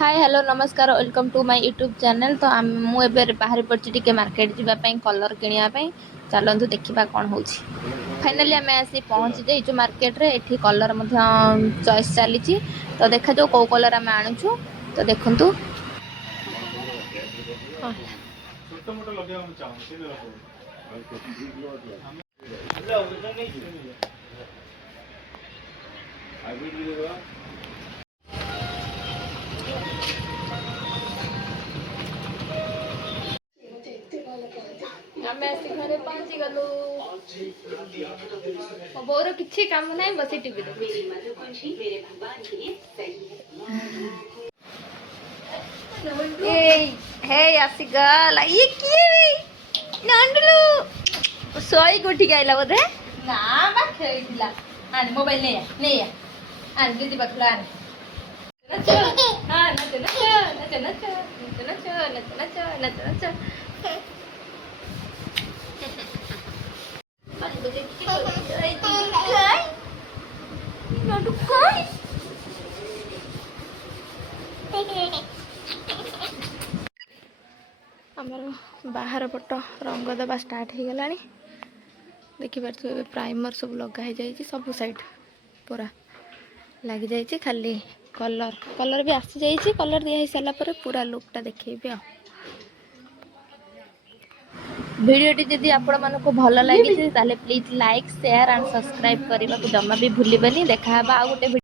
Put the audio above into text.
हाय hello नमस्कार welcome to my YouTube channel. तो मुझे बाहर पड़ी टी मार्केट जावाई कलर किनापी चलतु देखा कौन हो। फाइनाली आम आसी पहुँची जाइए मार्केट रे एठी कलर चॉइस चली। तो देखा जो कौ कलर आम आणुचु तो देखु। आम आसी घरे पहुँची गलु। मो बोर किसी काम ना बस टीवी आसी गला ये किए नंडलू सोई गुठी गाइला बोधे ना बा खेला आन मोबाइल नहीं आन दीदी पाखला आन नच हां नच नच नच नच नच नच नच नच नच आज बजे की आई काय नडु काय आमर बाहर पट रंग दबा स्टार्ट हो गला। देखिए प्राइमर सब लगा जाइए सब साइड पूरा लग जाइए। खाली कलर कलर भी आसी जाइए। कलर दिया सारा पर पूरा लुकटा देखेबी आ भिडियोटी जदि आपण मानक भल लगी please like share and subscribe करने को जमा भी भूलि देखा आ गोटे